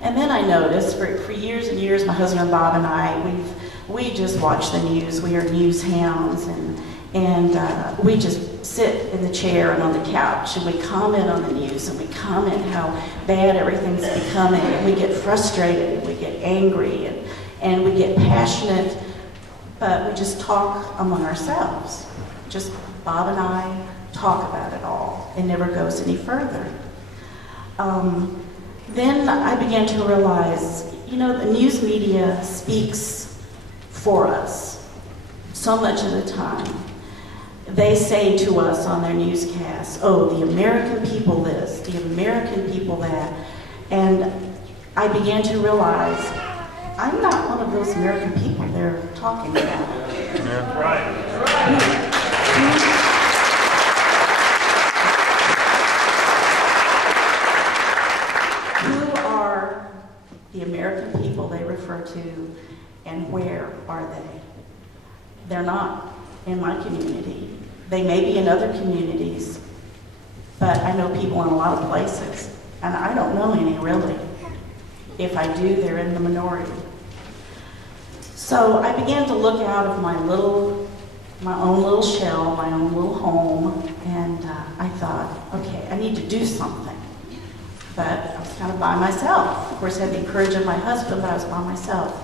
And then I noticed, for years and years, my husband Bob and I, we just watch the news. We are news hounds, and we just sit in the chair and on the couch, and we comment on the news, and we comment how bad everything's becoming, and we get frustrated, and we get angry, and we get passionate, but we just talk among ourselves. Just Bob and I talk about it all. It never goes any further. Then I began to realize, you know, the news media speaks for us so much of the time. They say to us on their newscasts, oh, the American people this, the American people that. And I began to realize, I'm not one of those American people they're talking about. Yeah. Right. The American people they refer to, and where are they? They're not in my community. They may be in other communities, but I know people in a lot of places, and I don't know any really. If I do, they're in the minority. So I began to look out of my own little shell, my own little home, and I thought, okay, I need to do something. But I was kind of by myself. Of course, I had the courage of my husband, but I was by myself.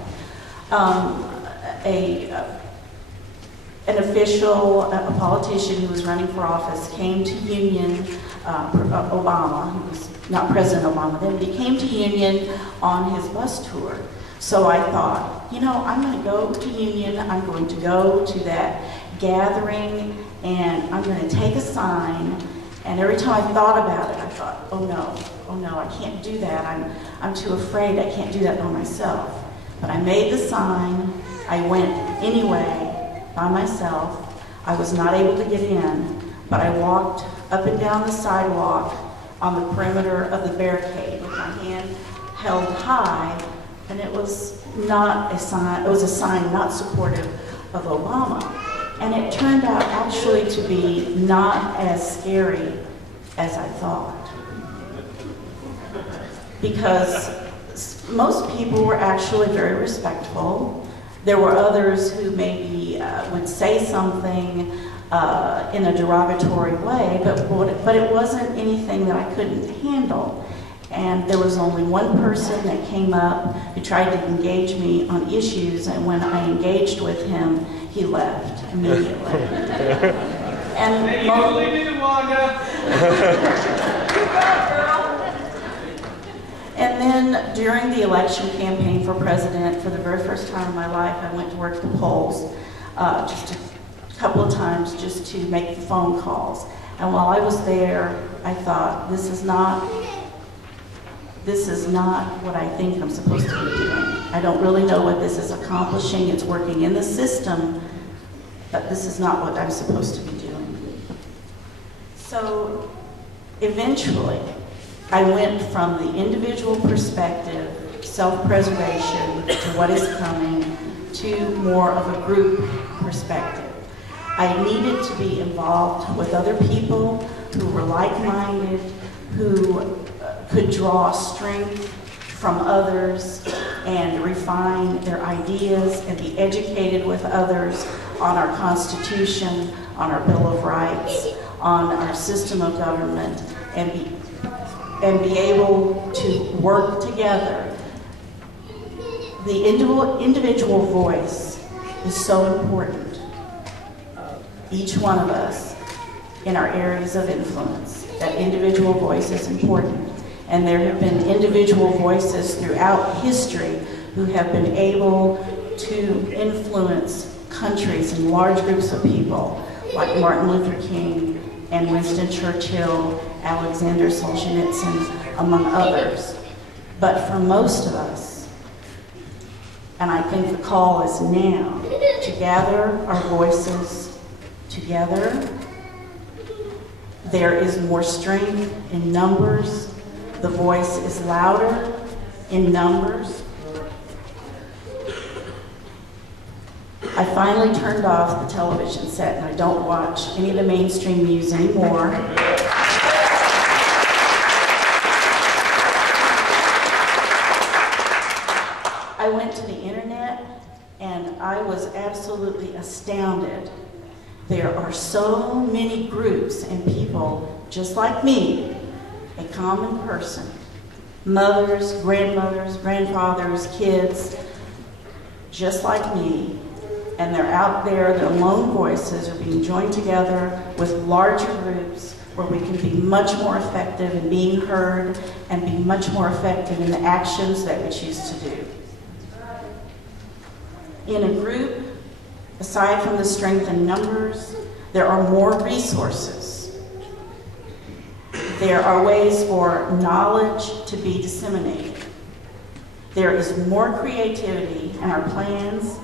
An official, a politician who was running for office came to Union, Obama, who was not President Obama then, but he came to Union on his bus tour. So I thought, you know, I'm going to go to Union, I'm going to go to that gathering, and I'm going to take a sign. And every time I thought about it, I thought, oh no, I can't do that. I'm too afraid, I can't do that by myself. But I made the sign, I went anyway, by myself. I was not able to get in, but I walked up and down the sidewalk on the perimeter of the barricade with my hand held high, and it was not a sign, it was a sign not supportive of Obama. And it turned out actually to be not as scary as I thought. Because most people were actually very respectful. There were others who maybe would say something in a derogatory way, but it wasn't anything that I couldn't handle. And there was only one person that came up who tried to engage me on issues, and when I engaged with him, he left immediately. And hey, you believe in Wanda? You got it, girl. And then during the election campaign for president, for the very first time in my life, I went to work the polls just a couple of times just to make the phone calls. And while I was there, I thought, this is not what I think I'm supposed to be doing. I don't really know what this is accomplishing. It's working in the system, but this is not what I'm supposed to be doing. So eventually, I went from the individual perspective, self-preservation, to what is coming, to more of a group perspective. I needed to be involved with other people who were like-minded, who could draw strength from others and refine their ideas and be educated with others on our Constitution, on our Bill of Rights, on our system of government, and be able to work together. The individual voice is so important. Each one of us in our areas of influence, that individual voice is important. And there have been individual voices throughout history who have been able to influence countries and large groups of people, like Martin Luther King and Winston Churchill, Alexander Solzhenitsyn, among others. But for most of us, and I think the call is now, to gather our voices together. There is more strength in numbers. The voice is louder in numbers. I finally turned off the television set, and I don't watch any of the mainstream news anymore. I went to the internet and I was absolutely astounded. There are so many groups and people just like me, a common person, mothers, grandmothers, grandfathers, kids, just like me, and they're out there, their lone voices are being joined together with larger groups where we can be much more effective in being heard and be much more effective in the actions that we choose to do. In a group, aside from the strength in numbers, there are more resources. There are ways for knowledge to be disseminated. There is more creativity in our plans.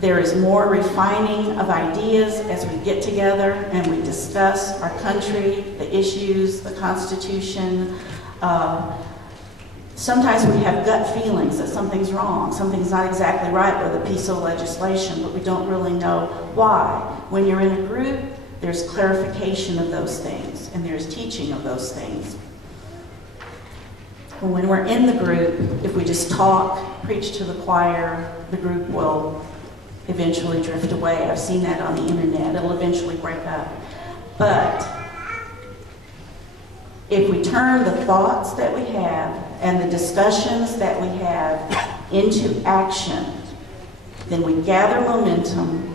There is more refining of ideas as we get together and we discuss our country, the issues, the Constitution. Sometimes we have gut feelings that something's wrong, something's not exactly right with a piece of legislation, but we don't really know why. When you're in a group, there's clarification of those things and there's teaching of those things. When we're in the group, if we just talk, preach to the choir, the group will eventually drift away. I've seen that on the internet. It'll eventually break up. But if we turn the thoughts that we have and the discussions that we have into action, then we gather momentum,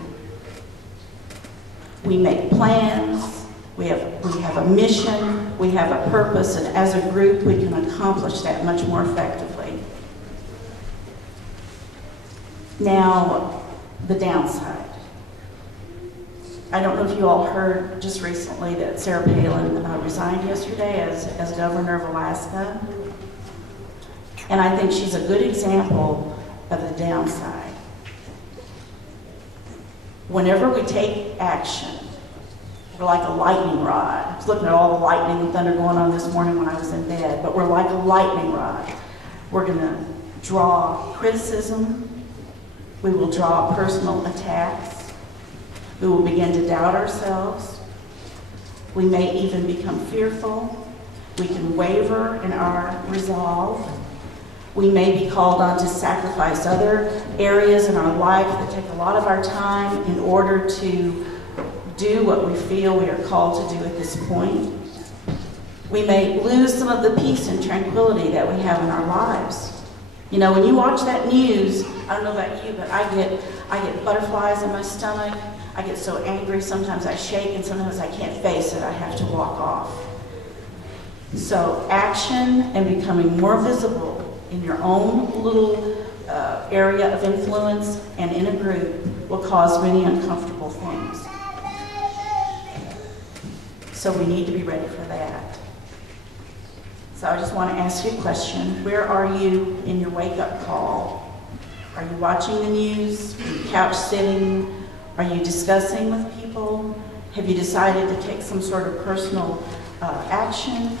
we make plans, we have a mission, we have a purpose, and as a group we can accomplish that much more effectively. Now, the downside. I don't know if you all heard just recently that Sarah Palin resigned yesterday as governor of Alaska. And I think she's a good example of the downside. Whenever we take action, we're like a lightning rod. I was looking at all the lightning and thunder going on this morning when I was in bed, but we're like a lightning rod. We're going to draw criticism. We will draw personal attacks. We will begin to doubt ourselves. We may even become fearful. We can waver in our resolve. We may be called on to sacrifice other areas in our life that take a lot of our time in order to do what we feel we are called to do at this point. We may lose some of the peace and tranquility that we have in our lives. You know, when you watch that news, I don't know about you, but I get butterflies in my stomach. I get so angry, sometimes I shake, and sometimes I can't face it. I have to walk off. So action and becoming more visible in your own little area of influence and in a group will cause many uncomfortable things. So we need to be ready for that. So I just want to ask you a question. Where are you in your wake-up call? Are you watching the news? Are you couch sitting? Are you discussing with people? Have you decided to take some sort of personal action?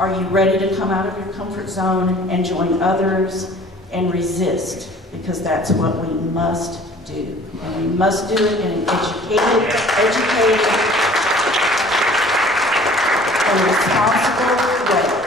Are you ready to come out of your comfort zone and join others and resist? Because that's what we must do. And we must do it in an educated, and responsible way.